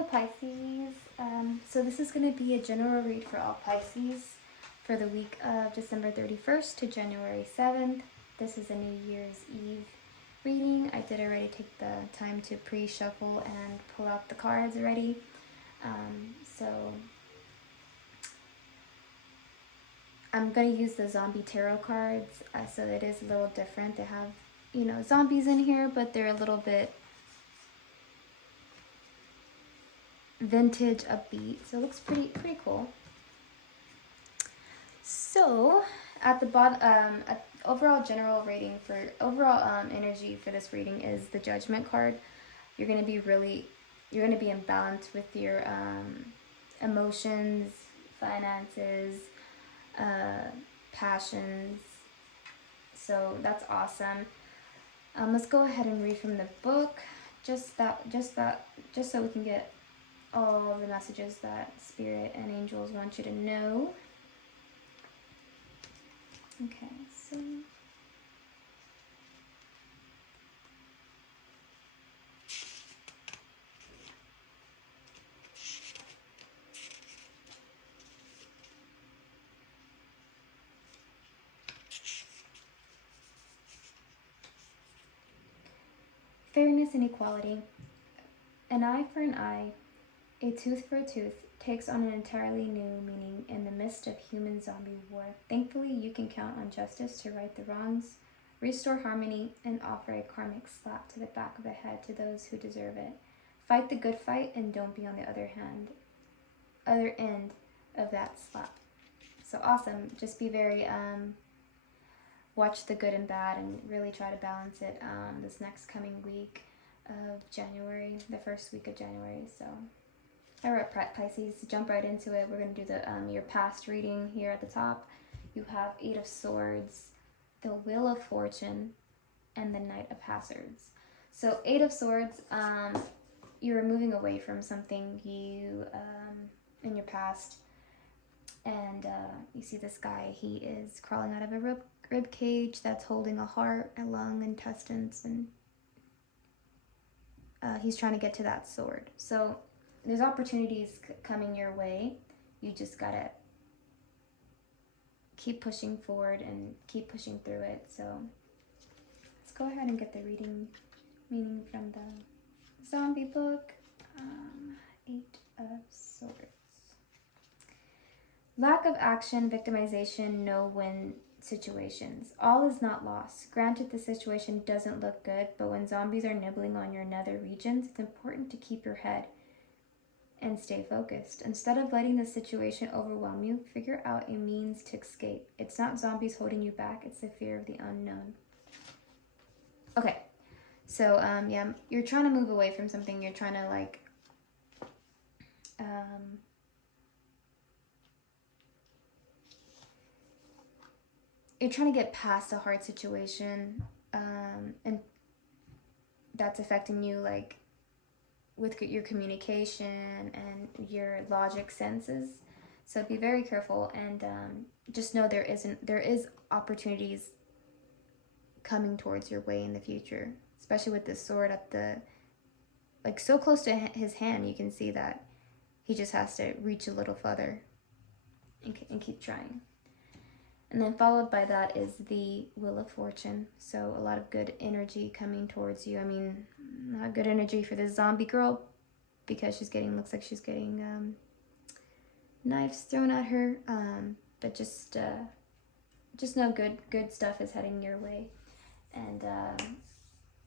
Hello Pisces. So this is going to be a general read for all Pisces for the week of December 31st to January 7th. This is a New Year's Eve reading. I did already take the time to pre-shuffle and pull out the cards already. So I'm going to use the zombie tarot cards. So it is a little different. They have, zombies in here, but they're a little bit vintage upbeat, so it looks pretty cool. So at the bottom, overall general rating for overall energy for this reading is the Judgment card. You're gonna be in balance with your emotions, finances, passions. So that's awesome. Let's go ahead and read from the book. Just so we can get all the messages that Spirit and angels want you to know. Okay, so fairness and equality. An eye for an eye, a tooth for a tooth takes on an entirely new meaning in the midst of human zombie war. Thankfully, you can count on justice to right the wrongs, restore harmony, and offer a karmic slap to the back of the head to those who deserve it. Fight the good fight and don't be on the other end of that slap. So awesome. Just be very, watch the good and bad and really try to balance it this next coming week of January, the first week of January. So all right, Pisces, jump right into it. We're going to do the your past reading here at the top. You have 8 of Swords, the Wheel of Fortune, and the Knight of Hazards. So 8 of Swords, you're moving away from something you in your past, and you see this guy. He is crawling out of a rib cage that's holding a heart, a lung, intestines, and he's trying to get to that sword. So there's opportunities coming your way. You just gotta keep pushing forward and keep pushing through it. So let's go ahead and get the meaning from the zombie book. 8 of Swords. Lack of action, victimization, no-win situations. All is not lost. Granted, the situation doesn't look good, but when zombies are nibbling on your nether regions, it's important to keep your head and stay focused. Instead of letting the situation overwhelm you, figure out a means to escape. It's not zombies holding you back, it's the fear of the unknown. Okay, so yeah, you're trying to move away from something. You're trying to you're trying to get past a hard situation, and that's affecting you with your communication and your logic senses. So be very careful, and just know there is opportunities coming towards your way in the future, especially with this sword at the so close to his hand. You can see that he just has to reach a little further and keep trying. And then followed by that is the Wheel of Fortune. So a lot of good energy coming towards you. I mean, not good energy for this zombie girl, because looks like she's getting knives thrown at her. But just know good stuff is heading your way, and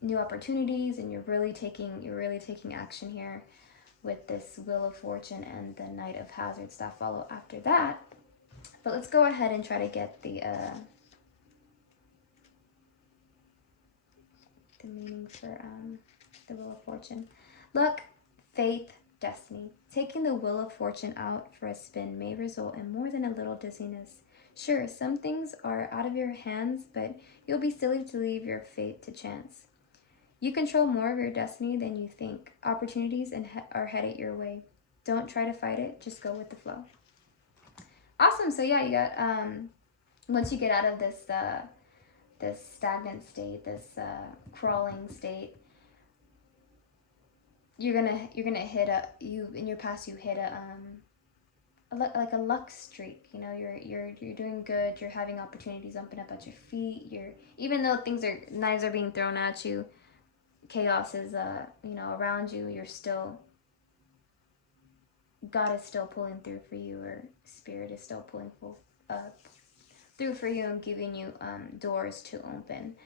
new opportunities, and you're really taking action here with this Wheel of Fortune and the Knight of Hazards that follow after that. But let's go ahead and try to get the meaning for the Wheel of Fortune. Luck, faith, destiny. Taking the Wheel of Fortune out for a spin may result in more than a little dizziness. Sure, some things are out of your hands, but you'll be silly to leave your fate to chance. You control more of your destiny than you think. Opportunities are headed your way. Don't try to fight it, just go with the flow. Awesome. So yeah, you got once you get out of this this stagnant state, this crawling state, you're gonna hit a you in your past you hit like a luck streak. You know, you're doing good. You're having opportunities open up at your feet. You're, even though knives are being thrown at you, chaos is around you. You're still, God is still pulling through for you, or Spirit is still pulling through for you and giving you doors to open.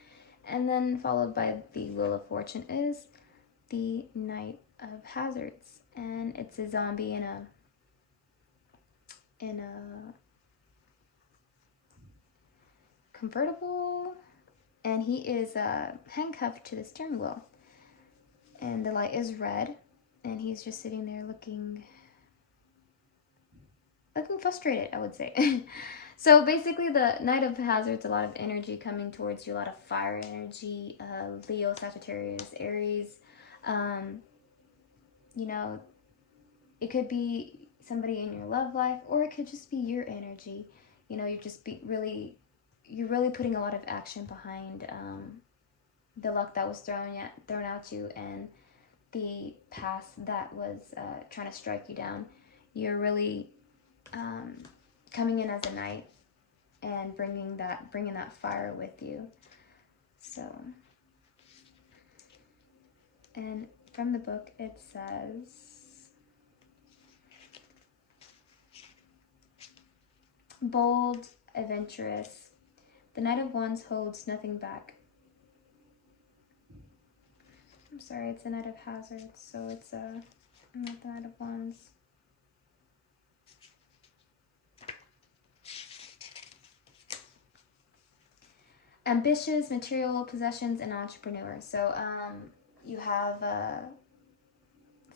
And then followed by the Wheel of Fortune is the Knight of Hazards, and it's a zombie in a convertible, and he is handcuffed to the steering wheel, and the light is red, and he's just sitting there looking frustrated, I would say. So basically, the Knight of Hazards, a lot of energy coming towards you, a lot of fire energy, Leo, Sagittarius, Aries. It could be somebody in your love life, or it could just be your energy. You're really putting a lot of action behind the luck that was thrown at you, and the past that was trying to strike you down. You're really coming in as a knight and bringing that fire with you. So, and from the book it says, bold, adventurous, the Knight of Wands holds nothing back. I'm sorry, it's a Knight of Hazards, so it's not the Knight of Wands. Ambitious, material possessions, and entrepreneur. So you have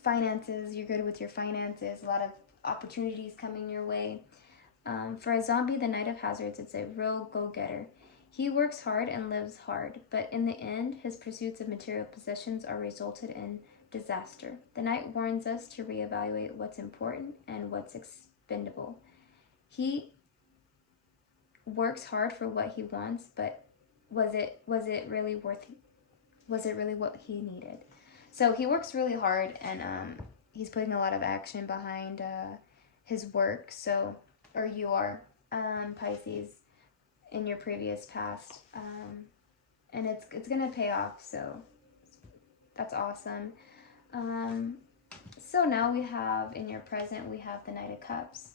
finances. You're good with your finances. A lot of opportunities coming your way. For a zombie, the Knight of Hazards, it's a real go-getter. He works hard and lives hard, but in the end, his pursuits of material possessions are resulted in disaster. The Knight warns us to reevaluate what's important and what's expendable. He works hard for what he wants, but was it really what he needed? So he works really hard, and he's putting a lot of action behind his work. So, or you are Pisces in your previous past, and it's gonna pay off. So that's awesome. So now we have in your present, we have the Knight of Cups.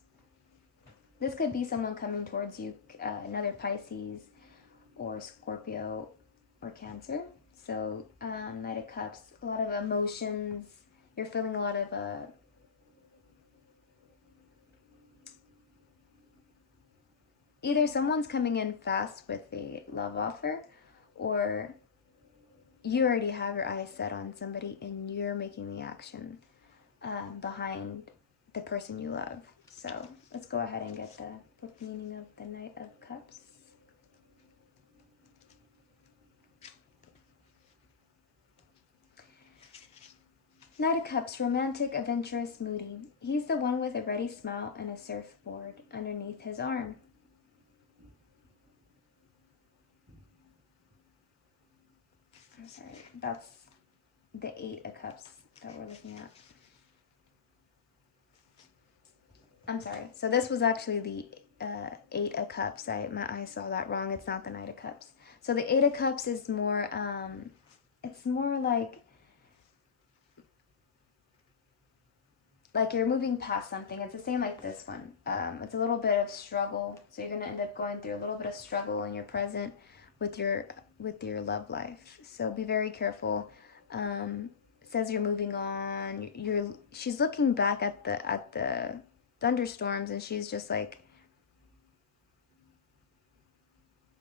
This could be someone coming towards you, another Pisces or Scorpio or Cancer. So Knight of Cups, a lot of emotions. You're feeling a lot of either someone's coming in fast with a love offer, or you already have your eyes set on somebody and you're making the action behind the person you love. So let's go ahead and get the book meaning of the Knight of Cups. Knight of Cups, romantic, adventurous, moody. He's the one with a ready smile and a surfboard underneath his arm. I'm sorry, that's the 8 of Cups that we're looking at. I'm sorry, so this was actually the 8 of Cups. I saw that wrong. It's not the Knight of Cups. So the 8 of Cups is more, it's more like you're moving past something. It's the same like this one. It's a little bit of struggle. So you're going to end up going through a little bit of struggle in your present with your love life. So be very careful. It says you're moving on. She's looking back at the thunderstorms, and she's just like,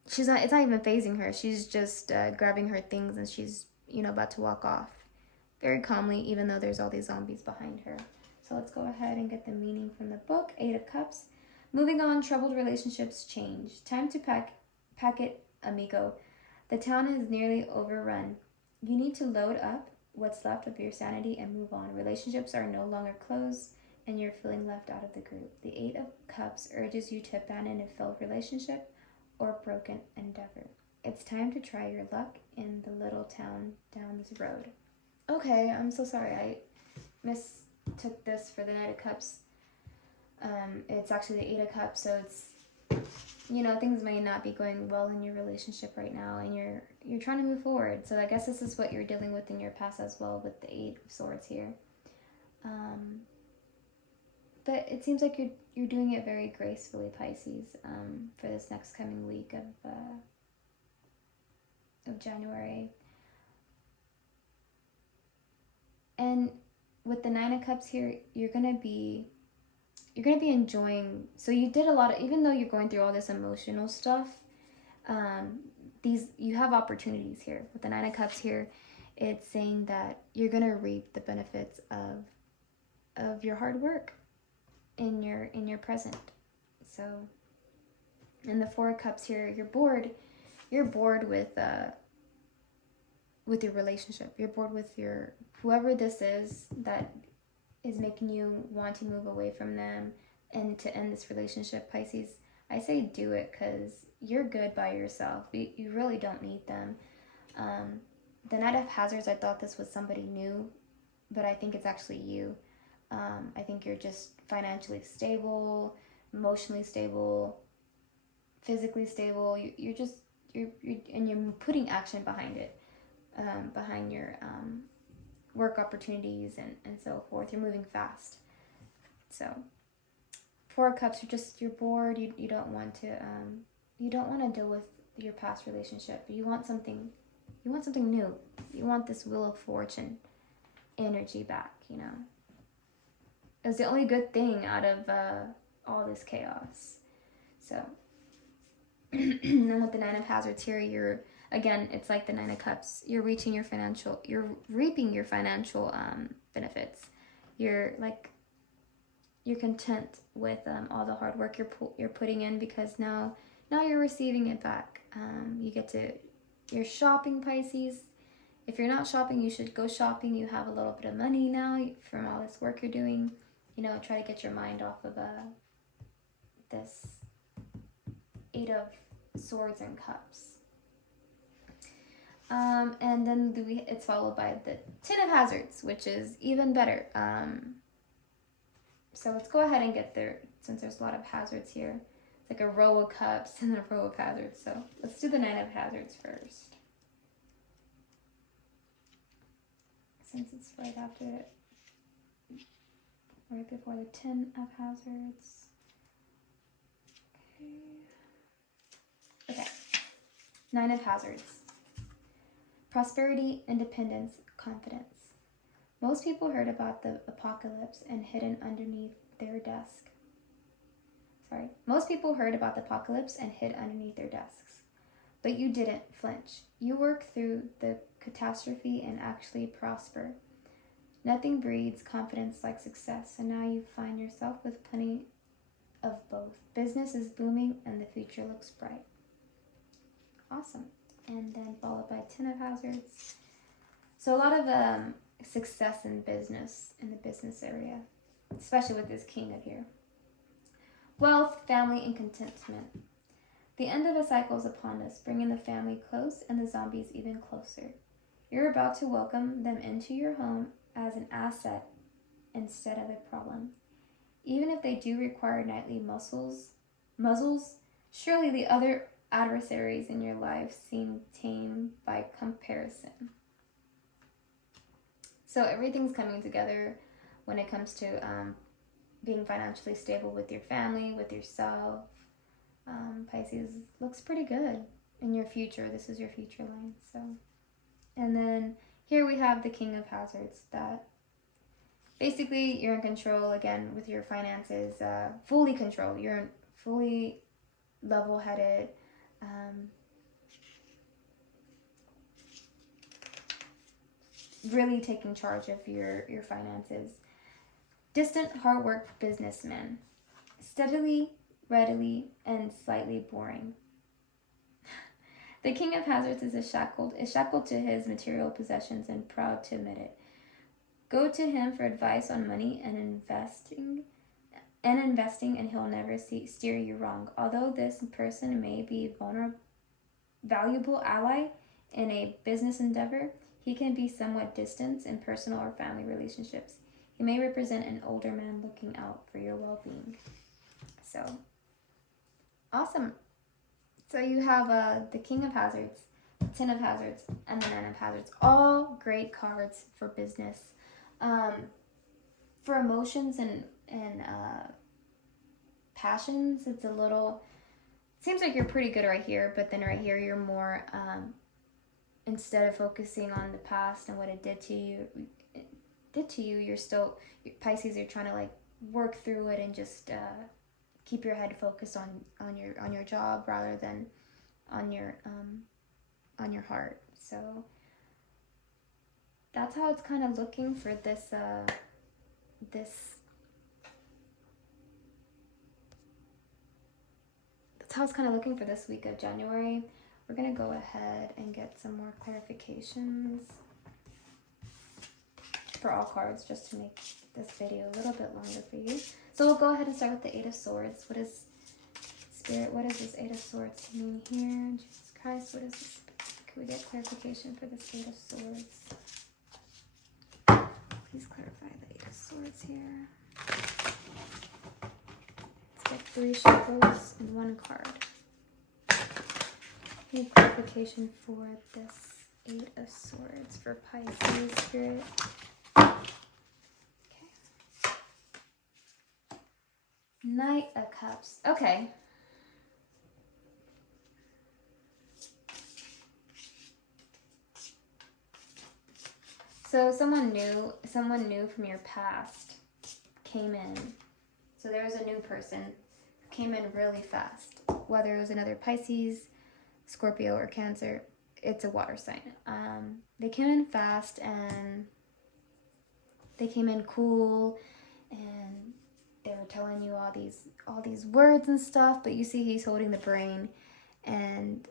it's not even phasing her. She's just grabbing her things, and she's about to walk off very calmly, even though there's all these zombies behind her. So let's go ahead and get the meaning from the book. 8 of Cups. Moving on, troubled relationships change. Time to pack it, amigo. The town is nearly overrun. You need to load up what's left of your sanity and move on. Relationships are no longer close, and you're feeling left out of the group. The 8 of Cups urges you to abandon a failed relationship or broken endeavor. It's time to try your luck in the little town down this road. Okay, I'm so sorry. mistook this for the Knight of Cups. It's actually the Eight of Cups, so it's, you know, things may not be going well in your relationship right now, and you're trying to move forward. So I guess this is what you're dealing with in your past as well, with the Eight of Swords here. But it seems like you're doing it very gracefully, Pisces, for this next coming week of January. And with the Nine of Cups here, you're gonna be enjoying. So you did a lot of, even though you're going through all this emotional stuff, you have opportunities here. With the Nine of Cups here, it's saying that you're gonna reap the benefits of your hard work in your present. So, in the Four of Cups here, you're bored with your relationship. You're bored with your whoever this is that is making you want to move away from them and to end this relationship, Pisces. I say do it, because you're good by yourself. You really don't need them. The Knight of Hazards, I thought this was somebody new, but I think it's actually you. I think you're just financially stable, emotionally stable, physically stable. You're putting action behind it, behind your work opportunities and so forth. You're moving fast. So Four of Cups, you're bored. You don't want to deal with your past relationship. You want something new. You want this Wheel of Fortune energy back, you know. It was the only good thing out of all this chaos. So, and with the Nine of Hazards here, it's like the Nine of Cups. You're reaping your financial benefits. You're content with all the hard work you're putting in, because now you're receiving it back. You're shopping, Pisces. If you're not shopping, you should go shopping. You have a little bit of money now from all this work you're doing. You know, try to get your mind off of this Eight of Swords and Cups. And then it's followed by the Ten of Hazards, which is even better. So let's go ahead and get there, since there's a lot of hazards here. It's like a row of cups and then a row of hazards. So let's do the Nine of Hazards first, since it's right before the Ten of Hazards. Okay. Nine of Hazards. Prosperity, independence, confidence. Most people heard about the apocalypse and hidden underneath their desk. Most people heard about the apocalypse and hid underneath their desks. But you didn't flinch. You worked through the catastrophe and actually prosper. Nothing breeds confidence like success, and now you find yourself with plenty of both. Business is booming and the future looks bright. Awesome. And then followed by Ten of Hazards. So a lot of success in business, in the business area, especially with this King up here. Wealth, family, and contentment. The end of a cycle is upon us, bringing the family close and the zombies even closer. You're about to welcome them into your home as an asset instead of a problem. Even if they do require nightly muzzles, surely the other adversaries in your life seem tame by comparison. So everything's coming together when it comes to being financially stable with your family, with yourself. Pisces looks pretty good in your future. This is your future line. So, and then here we have the King of Hazards, that basically you're in control again with your finances, fully control. You're fully level-headed. Really taking charge of your finances. Distant, hard work businessman. Steadily, readily, and slightly boring. The King of Hazards is shackled to his material possessions and proud to admit it. Go to him for advice on money and investing, and he'll never steer you wrong. Although this person may be valuable ally in a business endeavor, he can be somewhat distant in personal or family relationships. You may represent an older man looking out for your well-being. So, awesome. So you have the King of Hazards, the Ten of Hazards, and the Nine of Hazards. All great cards for business. For emotions and passions, it's a little... Seems like you're pretty good right here, but then right here you're more... instead of focusing on the past and what it did to you, you're still... Pisces, you're trying to like work through it and just... keep your head focused on your job rather than on your heart. So that's how it's kind of looking for this that's how it's kind of looking for this week of January. We're gonna go ahead and get some more clarifications for all cards just to make this video a little bit longer for you. So we'll go ahead and start with the Eight of Swords. What is Spirit? What does this Eight of Swords mean here? Jesus Christ, what is this? Can we get clarification for this Eight of Swords? Please clarify the Eight of Swords here. Let's get 3 shuffles and 1 card. Need clarification for this Eight of Swords for Pisces, Spirit. Knight of Cups. Okay. So someone new from your past came in. So there was a new person who came in really fast. Whether it was another Pisces, Scorpio, or Cancer, it's a water sign. They came in fast and they came in cool and they were telling you all these words and stuff, but you see he's holding the brain, and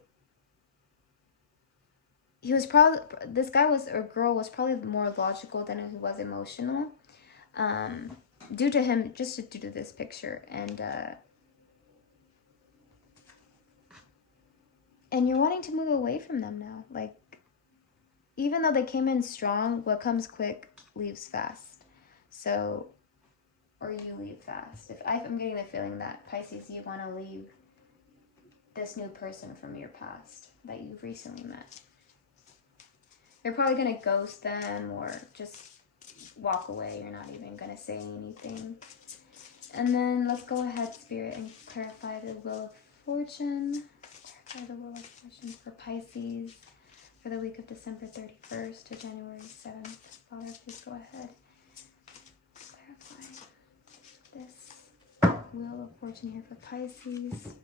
he was probably, this guy was, or girl was probably more logical than he was emotional, due to this picture, and you're wanting to move away from them now. Like, even though they came in strong, what comes quick leaves fast. So, or you leave fast. I'm getting the feeling that, Pisces, you want to leave this new person from your past that you've recently met. You're probably going to ghost them or just walk away. You're not even going to say anything. And then let's go ahead, Spirit, and clarify the Wheel of Fortune. Clarify the Wheel of Fortune for Pisces for the week of December 31st to January 7th. Father, please go ahead. Clarify this Wheel of Fortune here for Pisces.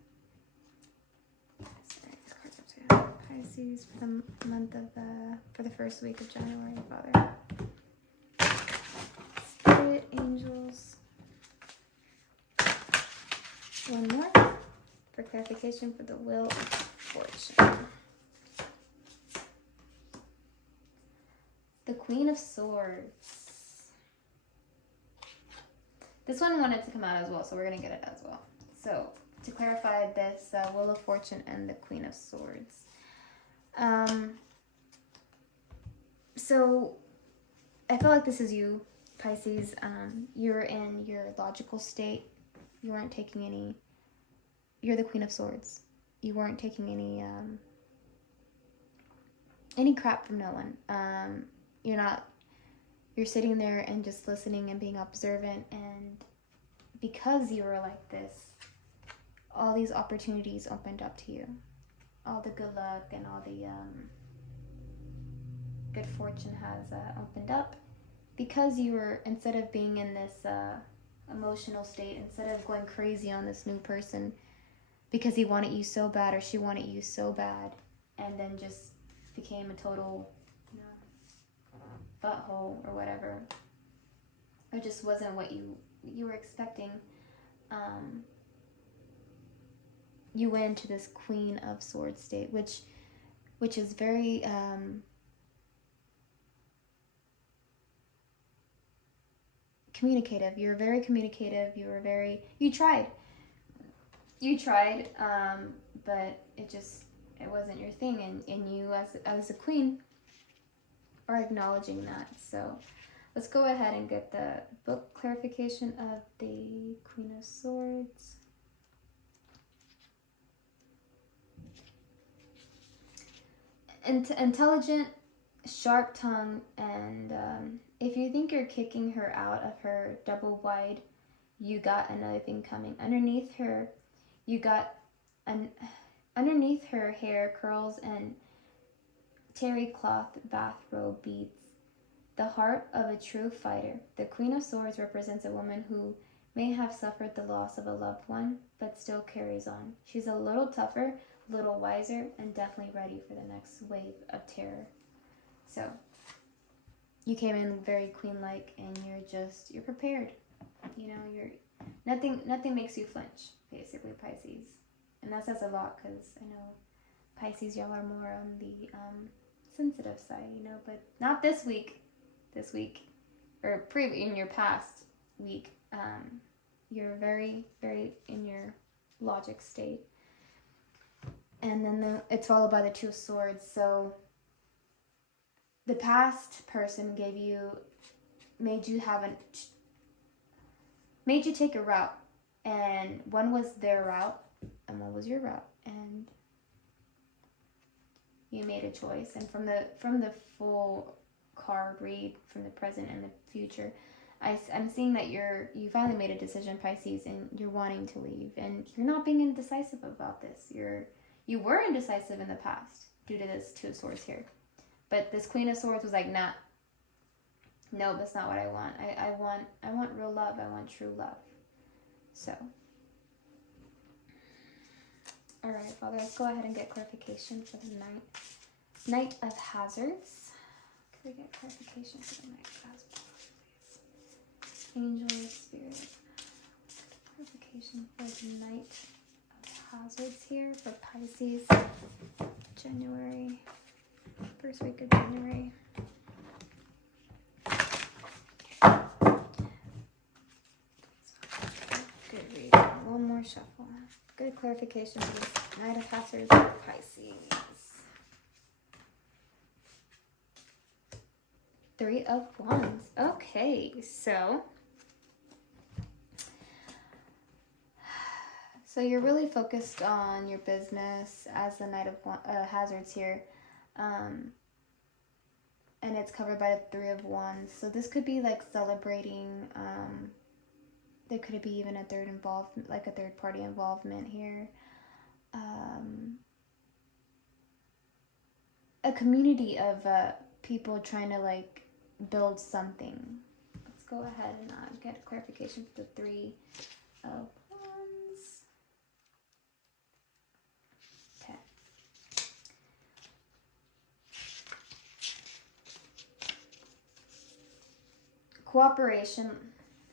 Sorry, these cards are upside down. Pisces for the month of for the first week of January, Father. Spirit, angels. One more for clarification for the Wheel of Fortune. The Queen of Swords. This one wanted to come out as well, so we're going to get it as well. So, to clarify this Wheel of Fortune and the Queen of Swords. So, I feel like this is you, Pisces. You're in your logical state. You weren't taking any... You're the Queen of Swords. You weren't taking any crap from no one. You're sitting there and just listening and being observant, and because you were like this, all these opportunities opened up to you. All the good luck and all the good fortune has opened up because you were, instead of being in this emotional state, instead of going crazy on this new person because he wanted you so bad or she wanted you so bad, and then just became a total butthole or whatever, it just wasn't what you were expecting. You went into this Queen of Swords state, which is very communicative. You're very communicative. You tried, but it wasn't your thing, and you as a queen are acknowledging that. So Let's go ahead and get the book clarification of the Queen of Swords. Intelligent, sharp tongue, and if you think you're kicking her out of her double wide, you got another thing coming. Underneath her, you got underneath her hair curls and terry cloth bathrobe beads. The heart of a true fighter. The Queen of Swords represents a woman who may have suffered the loss of a loved one, but still carries on. She's a little tougher, a little wiser, and definitely ready for the next wave of terror. So, you came in very queen-like, and you're prepared. You know, nothing makes you flinch, basically, Pisces. And that says a lot, because I know Pisces, y'all are more on the sensitive side, you know, but not this week. This week, or in your past week, you're very, very in your logic state. And then it's followed by the Two of Swords. So the past person made you take a route, and one was their route, and one was your route, and you made a choice. And from the full card read from the present and the future, I'm seeing that you finally made a decision, Pisces, and you're wanting to leave, and you're not being indecisive about this. You were indecisive in the past due to this Two of Swords here, but this Queen of Swords was like, nah, no, that's not what I want. I want real love. I want true love. So, all right, Father, let's go ahead and get clarification for the Knight of Hazards. We get clarification for the Knight of Hazards, please. Angel Spirit. Clarification for the Knight of Hazards here for Pisces. January. First week of January. Good read. One more shuffle. Good clarification for the Knight of Hazards for Pisces. Three of Wands. Okay, so you're really focused on your business as the Knight of Hazards here, and it's covered by the Three of Wands. So this could be like celebrating. There could be even a third party involvement here. A community of people trying to build something. Let's go ahead and get a clarification for the Three of Wands. Okay. Cooperation.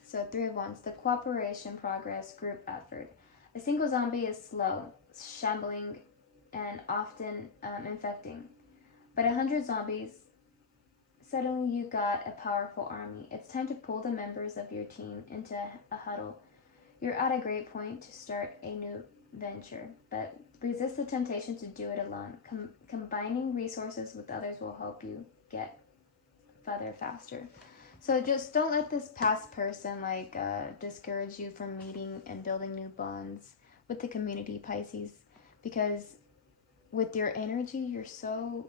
So Three of Wands. The cooperation, progress, group effort. A single zombie is slow, shambling, and often infecting. But 100 zombies, suddenly you got a powerful army. It's time to pull the members of your team into a huddle. You're at a great point to start a new venture, but resist the temptation to do it alone. Combining resources with others will help you get further faster. So just don't let this past person discourage you from meeting and building new bonds with the community, Pisces, because with your energy, you're so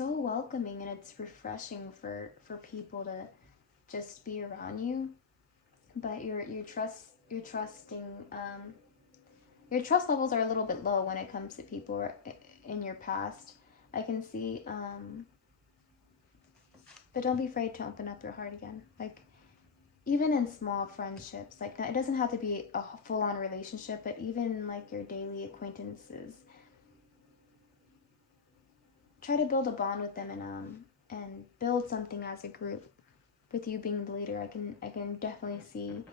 welcoming, and it's refreshing for people to just be around you. But your trust levels are a little bit low when it comes to people in your past. I can see, but don't be afraid to open up your heart again. Even in small friendships, it doesn't have to be a full-on relationship, but even your daily acquaintances. Try to build a bond with them and build something as a group. With you being the leader, I can definitely see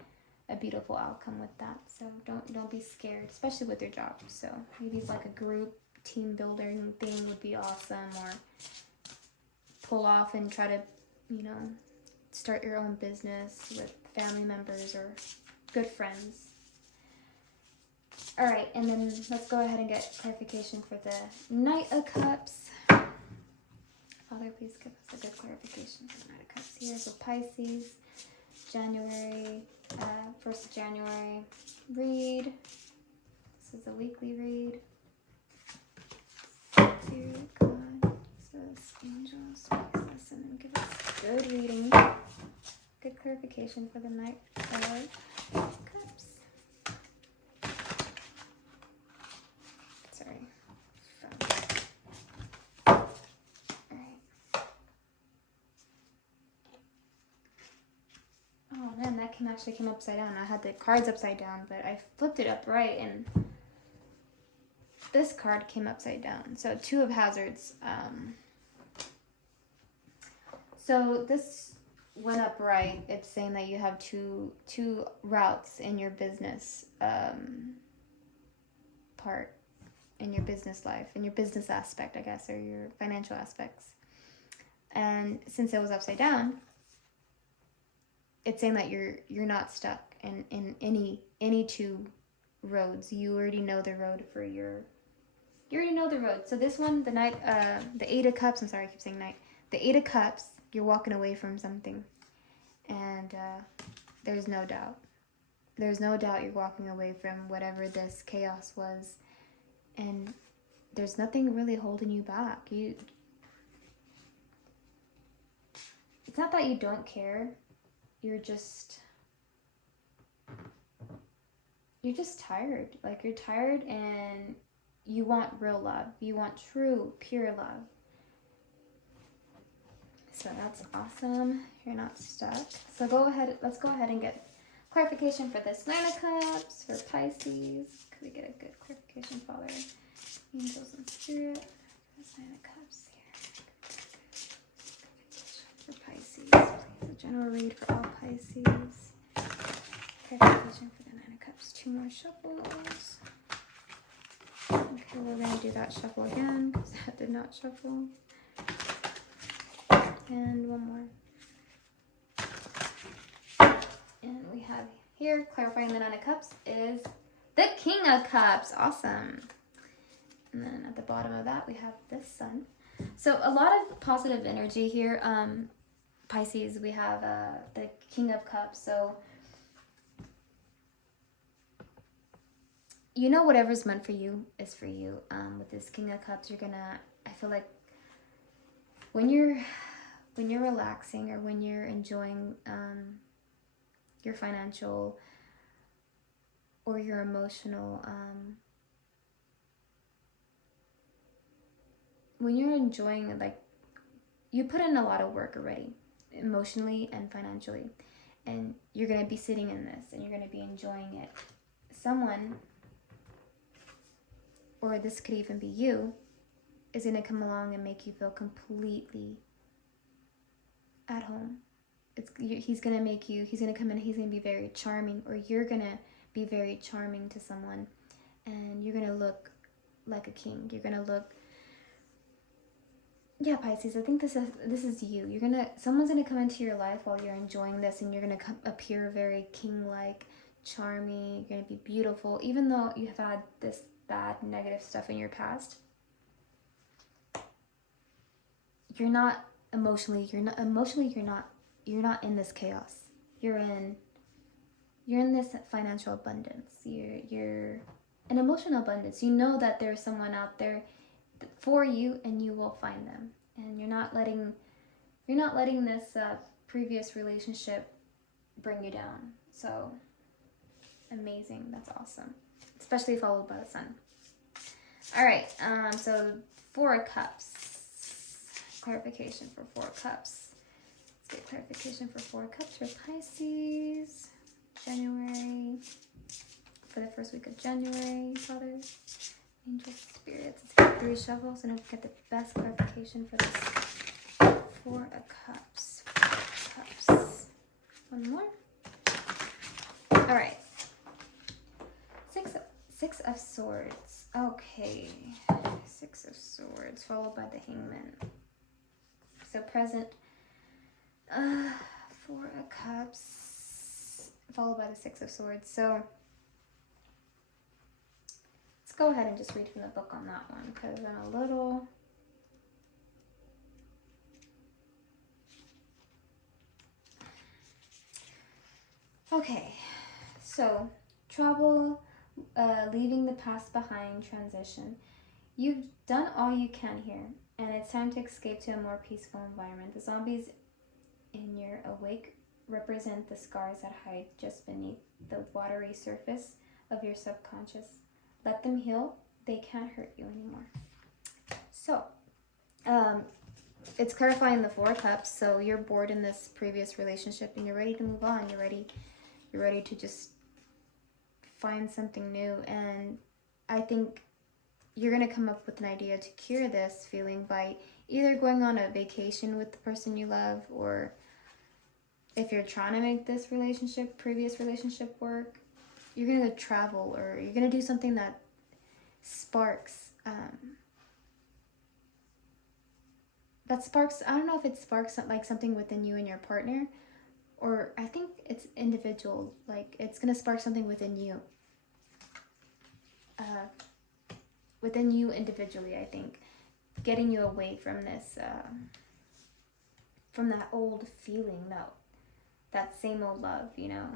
a beautiful outcome with that. So don't be scared, especially with your job. So maybe it's a group team building thing would be awesome, or pull off and try to start your own business with family members or good friends. All right, and then let's go ahead and get clarification for the Knight of Cups. Father, please give us a good clarification for the Knight of Cups. Cups here for Pisces. January, 1st of January read. This is a weekly read. Spirit, God, Jesus, angels, please listen and give us good reading. Good clarification for the Knight of Cups. Sorry. Oh man, that actually came upside down. I had the cards upside down, but I flipped it upright and this card came upside down. So 2 of Hazards. So this went upright. It's saying that you have two routes in your business part, in your business life, in your business aspect, I guess, or your financial aspects. And since it was upside down, it's saying that you're not stuck in any 2 roads. You already know the road for your. You already know the road. So this one, the Knight, the 8 of Cups. I'm sorry, I keep saying Knight. The 8 of Cups. You're walking away from something, and there's no doubt. There's no doubt you're walking away from whatever this chaos was, and there's nothing really holding you back. It's not that you don't care. You're just tired. Like, you're tired and you want real love. You want true, pure love. So that's awesome. You're not stuck. So let's go ahead and get clarification for this 9 of Cups for Pisces. Could we get a good clarification, Father? Angels and Spirit. This 9 of Cups here. For Pisces. Please, a general read for all Pisces. Clarification for the 9 of Cups. 2 more shuffles. Okay, we're going to do that shuffle again because that did not shuffle. And one more. And we have here, clarifying the 9 of Cups, is the King of Cups. Awesome. And then at the bottom of that, we have this Sun. So a lot of positive energy here. Pisces, we have the King of Cups. So you know whatever's meant for you is for you. With this King of Cups, I feel like when you're relaxing or when you're enjoying your financial or your emotional, when you're enjoying, like, you put in a lot of work already, emotionally and financially, and you're going to be sitting in this and you're going to be enjoying it. Someone, or this could even be you, is going to come along and make you feel completely at home. He's going to come in, he's going to be very charming, or you're going to be very charming to someone, and you're going to look like a king. You're going to look, yeah, Pisces, I think this is you. Someone's going to come into your life while you're enjoying this, and you're going to appear very king-like, charming. You're going to be beautiful, even though you have had this bad, negative stuff in your past. You're not in this chaos. You're in this financial abundance. You're in emotional abundance. You know that there's someone out there for you, and you will find them. And you're not letting this previous relationship bring you down. So amazing. That's awesome. Especially followed by the Sun. All right. So 4 of Cups. Clarification for 4 Cups. Let's get clarification for 4 Cups for Pisces. January. For the first week of January, Father. Angels, Spirits. Let's get 3 shuffles and we'll get the best clarification for this 4 of Cups. 4 of Cups. One more. All right. 6 of Swords. Okay. 6 of Swords followed by the Hangman. So present, 4 of Cups, followed by the 6 of Swords. So let's go ahead and just read from the book on that one, because I'm a little Okay, so travel, leaving the past behind, transition. You've done all you can here, and it's time to escape to a more peaceful environment. The zombies in your awake represent the scars that hide just beneath the watery surface of your subconscious. Let them heal. They can't hurt you anymore. So, it's clarifying the Four Cups. So you're bored in this previous relationship, and you're ready to move on. You're ready to just find something new. And I think you're gonna come up with an idea to cure this feeling by either going on a vacation with the person you love, or if you're trying to make this previous relationship work, you're gonna go travel, or you're gonna do something that sparks, I don't know if it sparks like something within you and your partner, or I think it's individual, like it's gonna spark something within you. Within you individually, I think, getting you away from this, from that old feeling, that same old love, you know,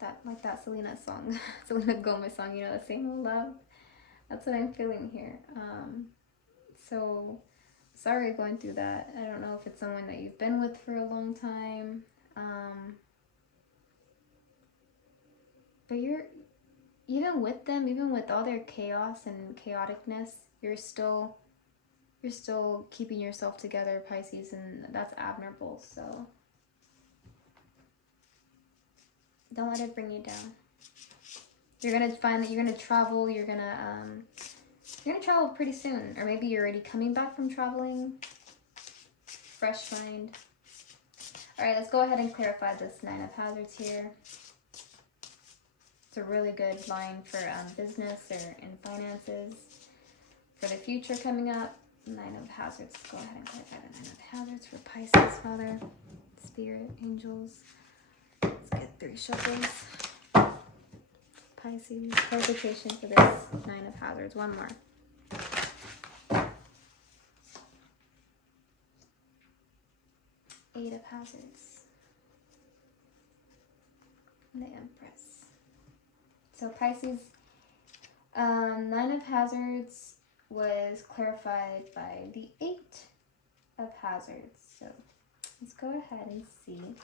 that Selena song, Selena Gomez song, you know, the same old love. That's what I'm feeling here. So sorry going through that. I don't know if it's someone that you've been with for a long time, but you're, even with them, even with all their chaos and chaoticness, you're still keeping yourself together, Pisces, and that's admirable. So don't let it bring you down. You're gonna find that you're gonna travel. You're gonna travel pretty soon, or maybe you're already coming back from traveling. Fresh mind. All right, let's go ahead and clarify this Nine of Hazards here. It's a really good line for business or in finances for the future coming up. Nine of Hazards. Let's go ahead and clarify the Nine of Hazards for Pisces, Father, Spirit, Angels. Let's get 3 shuffles. Pisces, clarification for this Nine of Hazards. One more. Eight of Hazards. And the Empress. So Pisces, Nine of Hazards was clarified by the Eight of Hazards. So let's go ahead and see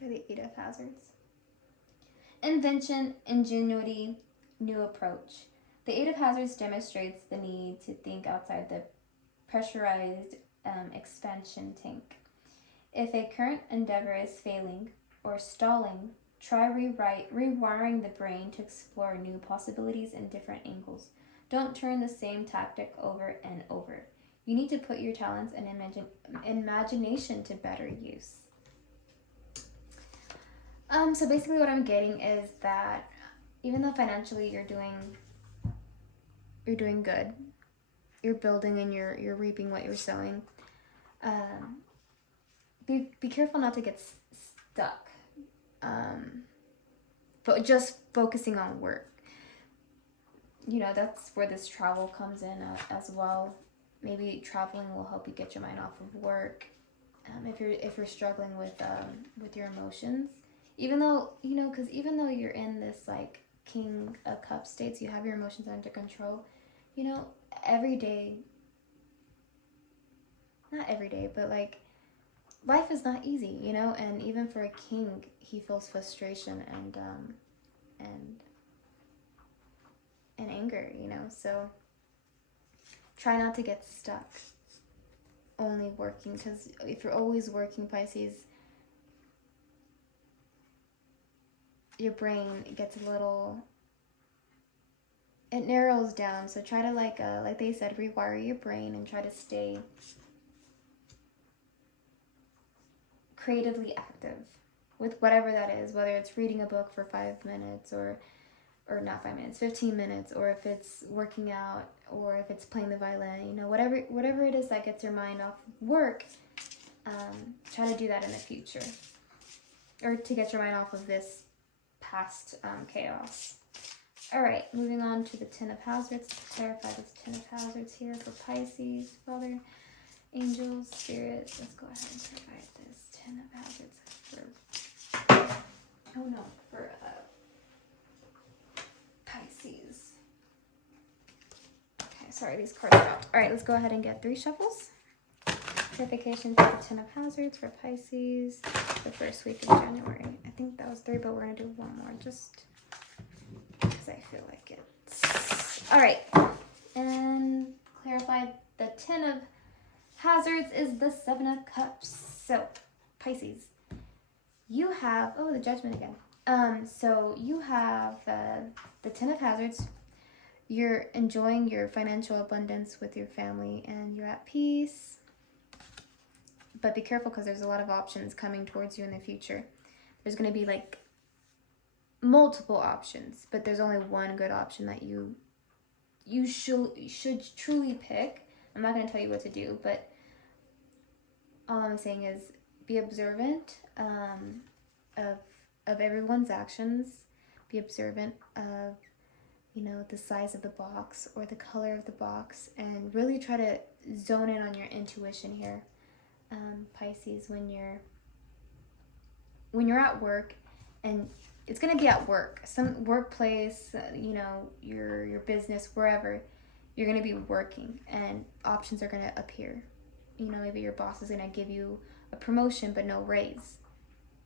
by the Eight of Hazards. Invention, ingenuity, new approach. The Eight of Hazards demonstrates the need to think outside the pressurized expansion tank. If a current endeavor is failing or stalling, try rewiring the brain to explore new possibilities and different angles. Don't turn the same tactic over and over. You need to put your talents and imagination to better use. So basically what I'm getting is that even though financially you're doing good, you're building and you're reaping what you're sowing, be careful not to get stuck, but just focusing on work. You know, that's where this travel comes in as well. Maybe traveling will help you get your mind off of work, if you're struggling with your emotions. Even though, you know, because even though you're in this like King of Cups states, you have your emotions under control. You know, not every day, but like life is not easy, you know, and even for a king, he feels frustration and anger, you know. So try not to get stuck only working, because if you're always working, Pisces, your brain gets it narrows down. So try to like they said, rewire your brain and try to stay creatively active with whatever that is, whether it's reading a book for 5 minutes or not 5 minutes, 15 minutes, or if it's working out, or if it's playing the violin, you know, whatever it is that gets your mind off work, try to do that in the future, or to get your mind off of this past chaos. All right, moving on to the Ten of Hazards. Let's clarify this Ten of Hazards here for Pisces, Father. Angels, spirits, let's go ahead and provide this 10 of hazards for Pisces. Okay, sorry, these cards dropped. All right, let's go ahead and get 3 shuffles. Clarification for the 10 of hazards for Pisces the first week of January. I think that was 3, but we're gonna do 1 more just because I feel like it. All right, and clarify the 10 of hazards is the 7 of cups. So Pisces, you have, the judgment again. So you have the 10 of hazards. You're enjoying your financial abundance with your family and you're at peace. But be careful because there's a lot of options coming towards you in the future. There's going to be like multiple options, but there's only one good option that you should truly pick. I'm not going to tell you what to do, but all I'm saying is be observant of everyone's actions. Be observant of, the size of the box or the color of the box, and really try to zone in on your intuition here. Pisces, when you're at work, and it's going to be at work, some workplace, your business, wherever, you're going to be working and options are going to appear. Maybe your boss is going to give you a promotion but no raise.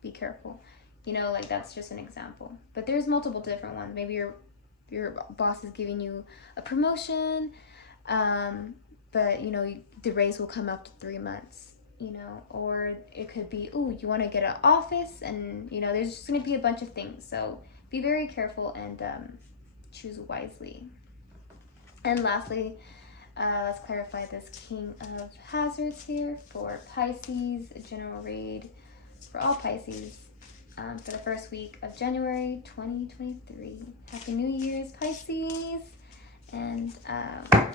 Be careful. That's just an example. But there's multiple different ones. Maybe your boss is giving you a promotion, but the raise will come after 3 months. Or it could be, you want to get an office, and there's just going to be a bunch of things. So be very careful and choose wisely. And lastly, let's clarify this King of Hazards here for Pisces, a general read for all Pisces for the first week of January 2023. Happy New Year's, Pisces, and I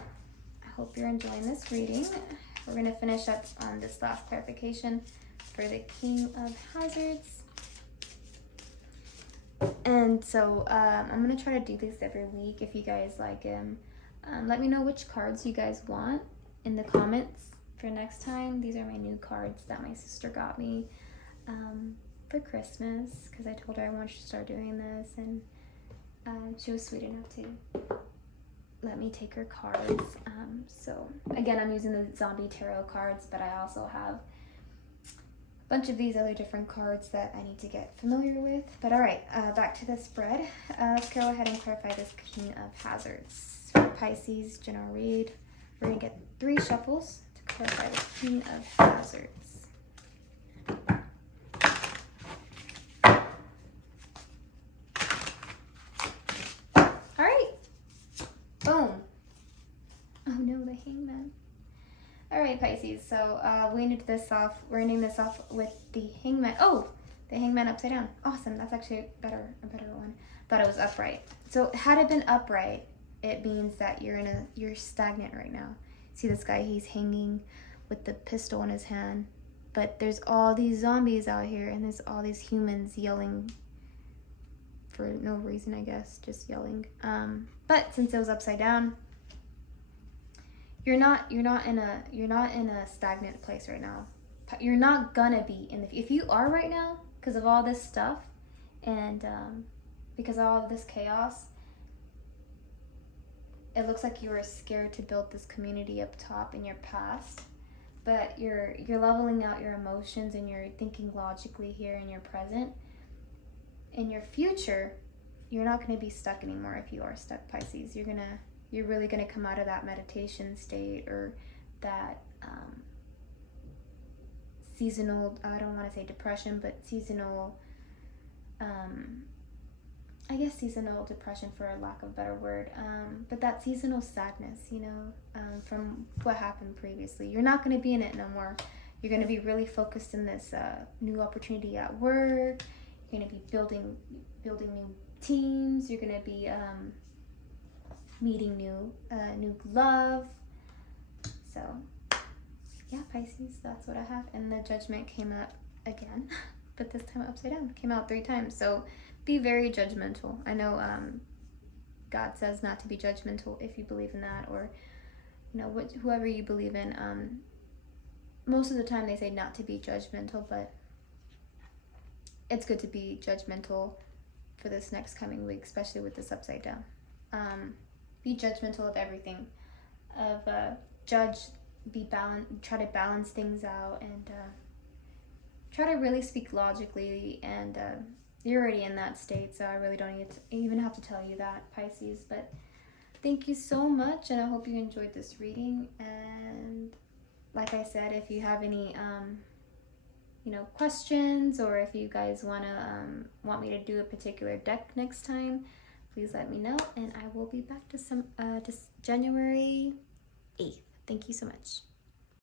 hope you're enjoying this reading. We're going to finish up on this last clarification for the King of Hazards. And so I'm going to try to do this every week if you guys like them. Let me know which cards you guys want in the comments for next time. These are my new cards that my sister got me for Christmas because I told her I wanted to start doing this, and she was sweet enough to let me take her cards. So again, I'm using the Zombie Tarot cards, but I also have a bunch of these other different cards that I need to get familiar with. But all right, back to the spread. Let's go ahead and clarify this King of Hazards for Pisces general read. We're gonna get 3 shuffles to clarify the King of Hazards. All right. Boom. Oh no, the Hangman. All right, Pisces. So we're ending this off with the Hangman. Oh, the Hangman upside down. Awesome. That's actually a better one. Thought it was upright. So had it been upright, it means that you're stagnant right now. See this guy? He's hanging with the pistol in his hand. But there's all these zombies out here, and there's all these humans yelling for no reason, I guess, just yelling. But since it was upside down, you're not in a stagnant place right now. You're not gonna be if you are right now, because of all this stuff and because of all of this chaos, it looks like you were scared to build this community up top in your past, but you're leveling out your emotions and you're thinking logically here in your present. In your future, you're not going to be stuck anymore. If you are stuck, Pisces, you're really going to come out of that meditation state or that seasonal, I don't want to say depression, but seasonal, I guess seasonal depression for a lack of a better word, but that seasonal sadness, from what happened previously. You're not going to be in it no more. You're going to be really focused in this new opportunity at work. You're going to be building new teams. You're going to be meeting new love. So yeah, Pisces, that's what I have. And the Judgment came up again, but this time upside down. Came out 3 times. So be very judgmental. I know God says not to be judgmental if you believe in that, or whoever you believe in. most of the time they say not to be judgmental, but it's good to be judgmental for this next coming week, especially with this upside down. Be judgmental of everything, of judge, try to balance things out, and try to really speak logically. And you're already in that state, so I really don't even have to tell you that, Pisces. But thank you so much, and I hope you enjoyed this reading. And like I said, if you have any questions, or if you guys want me to do a particular deck next time, please let me know, and I will be back to January 8th. Thank you so much.